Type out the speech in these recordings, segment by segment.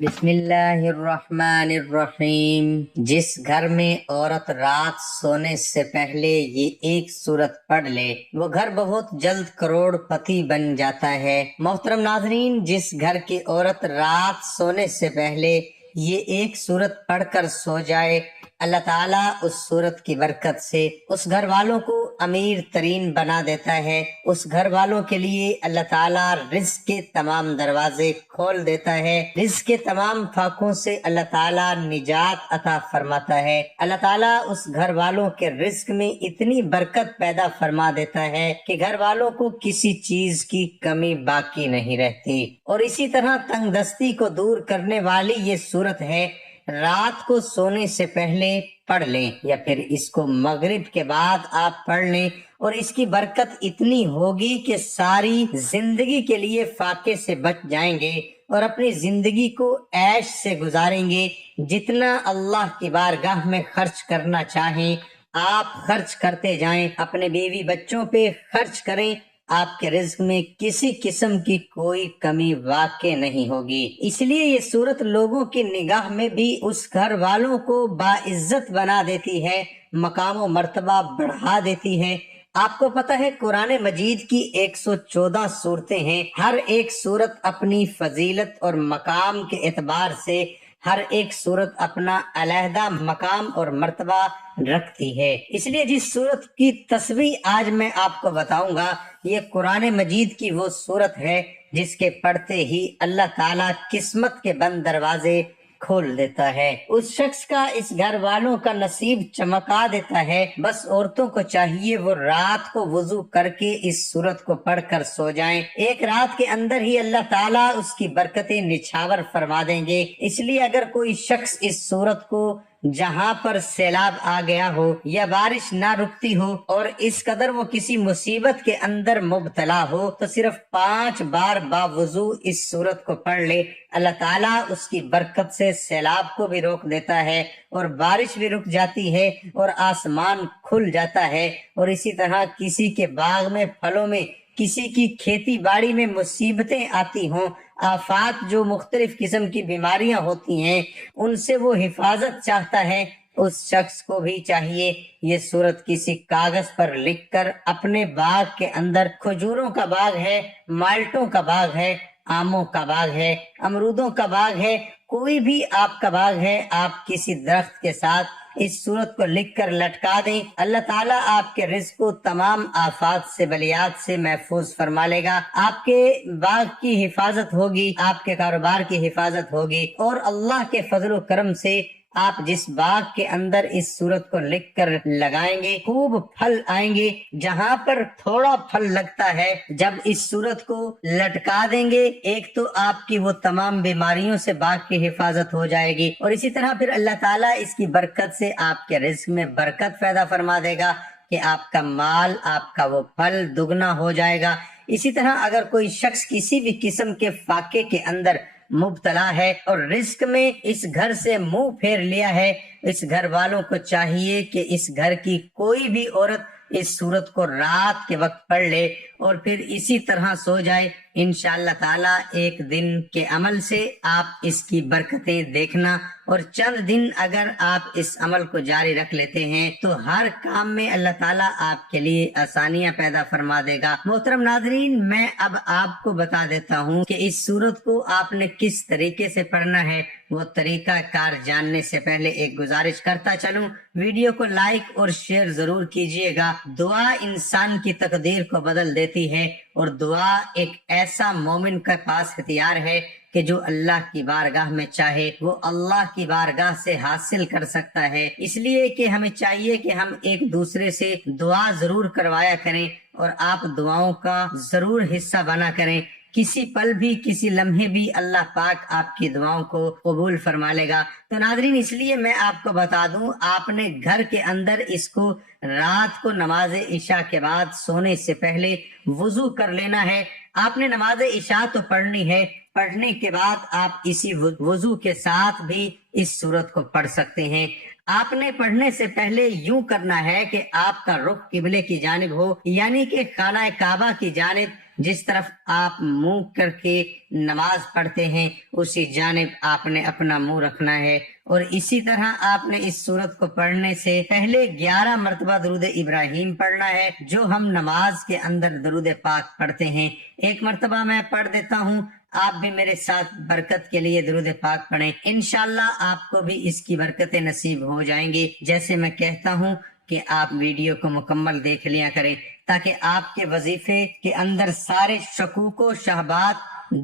بسم اللہ الرحمن الرحیم۔ جس گھر میں عورت رات سونے سے پہلے یہ ایک سورت پڑھ لے وہ گھر بہت جلد کروڑ پتی بن جاتا ہے۔ محترم ناظرین، جس گھر کی عورت رات سونے سے پہلے یہ ایک سورت پڑھ کر سو جائے، اللہ تعالیٰ اس سورت کی برکت سے اس گھر والوں کو امیر ترین بنا دیتا ہے۔ اس گھر والوں کے لیے اللہ تعالیٰ رزق کے تمام دروازے کھول دیتا ہے، رزق کے تمام فاقوں سے اللہ تعالیٰ نجات عطا فرماتا ہے۔ اللہ تعالیٰ اس گھر والوں کے رزق میں اتنی برکت پیدا فرما دیتا ہے کہ گھر والوں کو کسی چیز کی کمی باقی نہیں رہتی۔ اور اسی طرح تنگ دستی کو دور کرنے والی یہ سورت ہے، رات کو سونے سے پہلے پڑھ لیں یا پھر اس کو مغرب کے بعد آپ پڑھ لیں، اور اس کی برکت اتنی ہوگی کہ ساری زندگی کے لیے فاقے سے بچ جائیں گے اور اپنی زندگی کو عیش سے گزاریں گے۔ جتنا اللہ کی بارگاہ میں خرچ کرنا چاہیں آپ خرچ کرتے جائیں، اپنے بیوی بچوں پہ خرچ کریں، آپ کے رزق میں کسی قسم کی کوئی کمی واقع نہیں ہوگی۔ اس لیے یہ صورت لوگوں کی نگاہ میں بھی اس گھر والوں کو باعزت بنا دیتی ہے، مقام و مرتبہ بڑھا دیتی ہے۔ آپ کو پتہ ہے قرآن مجید کی 114 صورتیں ہیں، ہر ایک صورت اپنی فضیلت اور مقام کے اعتبار سے ہر ایک صورت اپنا علیحدہ مقام اور مرتبہ رکھتی ہے۔ اس لیے جس صورت کی تصویر آج میں آپ کو بتاؤں گا، یہ قرآن مجید کی وہ صورت ہے جس کے پڑھتے ہی اللہ تعالیٰ قسمت کے بند دروازے کھول دیتا ہے، اس شخص کا، اس گھر والوں کا نصیب چمکا دیتا ہے۔ بس عورتوں کو چاہیے وہ رات کو وضو کر کے اس سورت کو پڑھ کر سو جائیں، ایک رات کے اندر ہی اللہ تعالیٰ اس کی برکتیں نچھاور فرما دیں گے۔ اس لیے اگر کوئی شخص اس سورت کو جہاں پر سیلاب آ گیا ہو یا بارش نہ رکتی ہو اور اس قدر وہ کسی مصیبت کے اندر مبتلا ہو، تو صرف 5 بار باوضو اس سورت کو پڑھ لے، اللہ تعالیٰ اس کی برکت سے سیلاب کو بھی روک دیتا ہے اور بارش بھی رک جاتی ہے اور آسمان کھل جاتا ہے۔ اور اسی طرح کسی کے باغ میں، پھلوں میں، کسی کی کھیتی باڑی میں مصیبتیں آتی ہوں، آفات جو مختلف قسم کی بیماریاں ہوتی ہیں، ان سے وہ حفاظت چاہتا ہے، اس شخص کو بھی چاہیے یہ سورت کسی کاغذ پر لکھ کر اپنے باغ کے اندر، کھجوروں کا باغ ہے، مالٹوں کا باغ ہے، آموں کا باغ ہے، امرودوں کا باغ ہے، کوئی بھی آپ کا باغ ہے، آپ کسی درخت کے ساتھ اس سورت کو لکھ کر لٹکا دیں، اللہ تعالیٰ آپ کے رزق کو تمام آفات سے، بلیات سے محفوظ فرما لے گا۔ آپ کے باغ کی حفاظت ہوگی، آپ کے کاروبار کی حفاظت ہوگی، اور اللہ کے فضل و کرم سے آپ جس باغ کے اندر اس سورت کو لکھ کر لگائیں گے خوب پھل آئیں گے۔ جہاں پر تھوڑا پھل لگتا ہے، جب اس سورت کو لٹکا دیں گے، ایک تو آپ کی وہ تمام بیماریوں سے باغ کی حفاظت ہو جائے گی، اور اسی طرح پھر اللہ تعالیٰ اس کی برکت سے آپ کے رزق میں برکت پیدا فرما دے گا کہ آپ کا مال، آپ کا وہ پھل دگنا ہو جائے گا۔ اسی طرح اگر کوئی شخص کسی بھی قسم کے فاقے کے اندر مبتلا ہے اور رزق میں اس گھر سے منہ پھیر لیا ہے، اس گھر والوں کو چاہیے کہ اس گھر کی کوئی بھی عورت اس سورت کو رات کے وقت پڑھ لے اور پھر اسی طرح سو جائے۔ انشاءاللہ تعالیٰ ایک دن کے عمل سے آپ اس کی برکتیں دیکھنا، اور چند دن اگر آپ اس عمل کو جاری رکھ لیتے ہیں تو ہر کام میں اللہ تعالیٰ آپ کے لیے آسانیاں پیدا فرما دے گا۔ محترم ناظرین، میں اب آپ کو بتا دیتا ہوں کہ اس سورت کو آپ نے کس طریقے سے پڑھنا ہے۔ وہ طریقہ کار جاننے سے پہلے ایک گزارش کرتا چلوں، ویڈیو کو لائک اور شیئر ضرور کیجیے گا۔ دعا انسان کی تقدیر کو بدل دیتی ہے، اور دعا ایک ایسا مومن کے پاس ہتھیار ہے کہ جو اللہ کی بارگاہ میں چاہے وہ اللہ کی بارگاہ سے حاصل کر سکتا ہے۔ اس لیے کہ ہمیں چاہیے کہ ہم ایک دوسرے سے دعا ضرور کروایا کریں اور آپ دعاؤں کا ضرور حصہ بنا کریں۔ کسی پل بھی، کسی لمحے بھی اللہ پاک آپ کی دعاؤں کو قبول فرما لے گا۔ تو ناظرین، اس لیے میں آپ کو بتا دوں، آپ نے گھر کے اندر اس کو رات کو نماز عشاء کے بعد سونے سے پہلے وضو کر لینا ہے۔ آپ نے نماز عشاء تو پڑھنی ہے، پڑھنے کے بعد آپ اسی وضو کے ساتھ بھی اس سورت کو پڑھ سکتے ہیں۔ آپ نے پڑھنے سے پہلے یوں کرنا ہے کہ آپ کا رخ قبلے کی جانب ہو، یعنی کہ خانہ کعبہ کی جانب، جس طرف آپ منہ کر کے نماز پڑھتے ہیں اسی جانب آپ نے اپنا منہ رکھنا ہے، اور اسی طرح آپ نے اس سورت کو پڑھنے سے پہلے 11 مرتبہ درود ابراہیم پڑھنا ہے، جو ہم نماز کے اندر درود پاک پڑھتے ہیں۔ ایک مرتبہ میں پڑھ دیتا ہوں، آپ بھی میرے ساتھ برکت کے لیے درود پاک پڑھیں، انشاءاللہ آپ کو بھی اس کی برکتیں نصیب ہو جائیں گی۔ جیسے میں کہتا ہوں کہ آپ ویڈیو کو مکمل دیکھ لیا کریں تاکہ آپ کے وظیفے کے اندر سارے شکوک و شبہات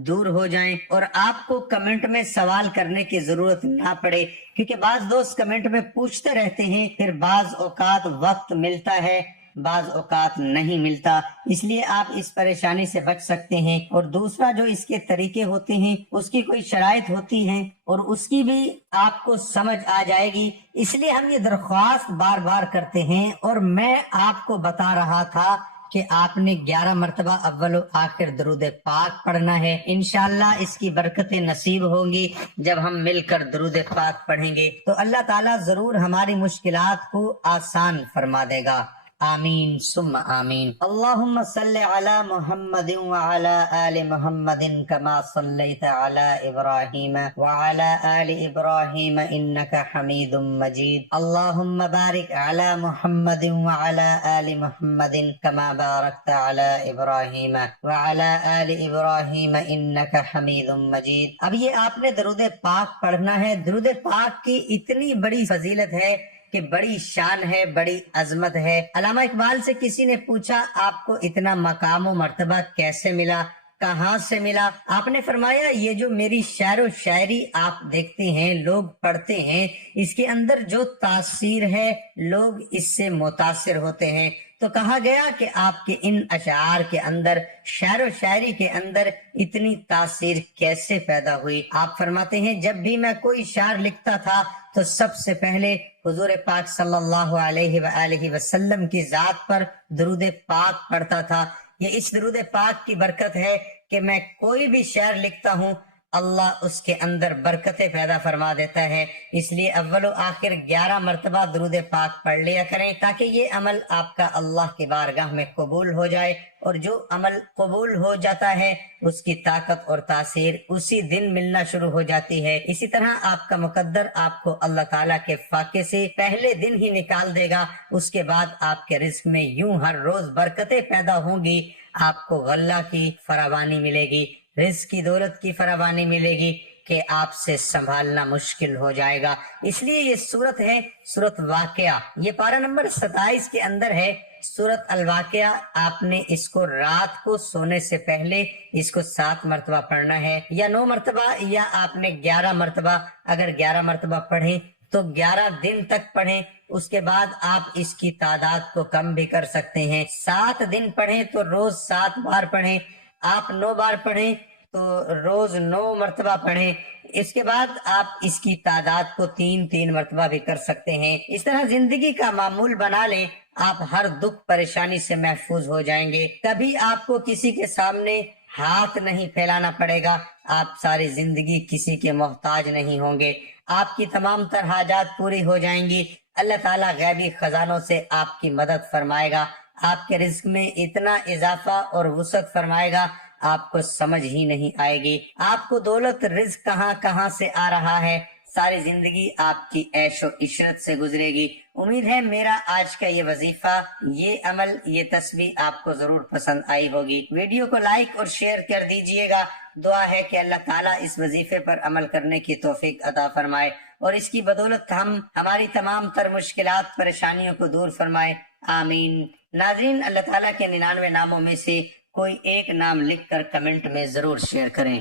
دور ہو جائیں اور آپ کو کمنٹ میں سوال کرنے کی ضرورت نہ پڑے، کیونکہ بعض دوست کمنٹ میں پوچھتے رہتے ہیں، پھر بعض اوقات وقت ملتا ہے بعض اوقات نہیں ملتا، اس لیے آپ اس پریشانی سے بچ سکتے ہیں۔ اور دوسرا جو اس کے طریقے ہوتے ہیں اس کی کوئی شرائط ہوتی ہیں اور اس کی بھی آپ کو سمجھ آ جائے گی، اس لیے ہم یہ درخواست بار بار کرتے ہیں۔ اور میں آپ کو بتا رہا تھا کہ آپ نے 11 مرتبہ اول و آخر درود پاک پڑھنا ہے، انشاءاللہ اس کی برکتیں نصیب ہوں گی جب ہم مل کر درود پاک پڑھیں گے تو اللہ تعالیٰ ضرور ہماری مشکلات کو آسان فرما دے گا۔ آمین ثم آمین۔ اللہم صلی علی محمد وعلی آل محمد کما صلیت علی ابراہیم وعلی آل ابراہیم انک حمید مجید۔ اللہم بارک علی محمد وعلی آل محمد کما بارکت علی ابراہیم وعلی آل ابراہیم انک حمید مجید۔ اب یہ آپ نے درود پاک پڑھنا ہے۔ درود پاک کی اتنی بڑی فضیلت ہے کہ بڑی شان ہے، بڑی عظمت ہے۔ علامہ اقبال سے کسی نے پوچھا آپ کو اتنا مقام و مرتبہ کیسے ملا، کہاں سے ملا؟ آپ نے فرمایا یہ جو میری شعر و شاعری آپ دیکھتے ہیں، لوگ پڑھتے ہیں، اس کے اندر جو تاثیر ہے لوگ اس سے متاثر ہوتے ہیں۔ تو کہا گیا کہ آپ کے ان اشعار کے اندر، شعر و شاعری کے اندر اتنی تاثیر کیسے پیدا ہوئی؟ آپ فرماتے ہیں جب بھی میں کوئی شعر لکھتا تھا تو سب سے پہلے حضور پاک صلی اللہ علیہ وآلہ وسلم کی ذات پر درود پاک پڑھتا تھا۔ یہ اس درود پاک کی برکت ہے کہ میں کوئی بھی شعر لکھتا ہوں اللہ اس کے اندر برکتیں پیدا فرما دیتا ہے۔ اس لیے اول و آخر 11 مرتبہ درود پاک پڑھ لیا کریں تاکہ یہ عمل آپ کا اللہ کی بارگاہ میں قبول ہو جائے، اور جو عمل قبول ہو جاتا ہے اس کی طاقت اور تاثیر اسی دن ملنا شروع ہو جاتی ہے۔ اسی طرح آپ کا مقدر آپ کو اللہ تعالیٰ کے فاقے سے پہلے دن ہی نکال دے گا، اس کے بعد آپ کے رزق میں یوں ہر روز برکتیں پیدا ہوں گی، آپ کو غلہ کی فراوانی ملے گی، رزق کی دولت کی فراوانی ملے گی کہ آپ سے سنبھالنا مشکل ہو جائے گا۔ اس لیے یہ سورت ہے سورت واقعہ، یہ پارہ نمبر 27 کے اندر ہے سورت الواقعہ۔ آپ نے اس کو رات کو سونے سے پہلے اس کو 7 مرتبہ پڑھنا ہے، یا 9 مرتبہ، یا آپ نے 11 مرتبہ، اگر 11 مرتبہ پڑھیں تو 11 دن تک پڑھیں، اس کے بعد آپ اس کی تعداد کو کم بھی کر سکتے ہیں۔ 7 دن پڑھیں تو روز 7 بار پڑھیں، آپ 9 بار پڑھیں تو روز 9 مرتبہ پڑھیں، اس کے بعد آپ اس کی تعداد کو 3 مرتبہ بھی کر سکتے ہیں۔ اس طرح زندگی کا معمول بنا لیں، آپ ہر دکھ پریشانی سے محفوظ ہو جائیں گے، کبھی آپ کو کسی کے سامنے ہاتھ نہیں پھیلانا پڑے گا، آپ ساری زندگی کسی کے محتاج نہیں ہوں گے، آپ کی تمام تر حاجات پوری ہو جائیں گی، اللہ تعالیٰ غیبی خزانوں سے آپ کی مدد فرمائے گا، آپ کے رزق میں اتنا اضافہ اور وسعت فرمائے گا آپ کو سمجھ ہی نہیں آئے گی، آپ کو دولت رزق کہاں کہاں سے آ رہا ہے، ساری زندگی آپ کی عیش و عشرت سے گزرے گی۔ امید ہے میرا آج کا یہ وظیفہ، یہ عمل، یہ تسبیح آپ کو ضرور پسند آئی ہوگی۔ ویڈیو کو لائک اور شیئر کر دیجئے گا۔ دعا ہے کہ اللہ تعالیٰ اس وظیفے پر عمل کرنے کی توفیق عطا فرمائے اور اس کی بدولت ہم ہماری تمام تر مشکلات پریشانیوں کو دور فرمائے، آمین۔ ناظرین، اللہ تعالیٰ کے 99 ناموں میں سے کوئی ایک نام لکھ کر کمنٹ میں ضرور شیئر کریں۔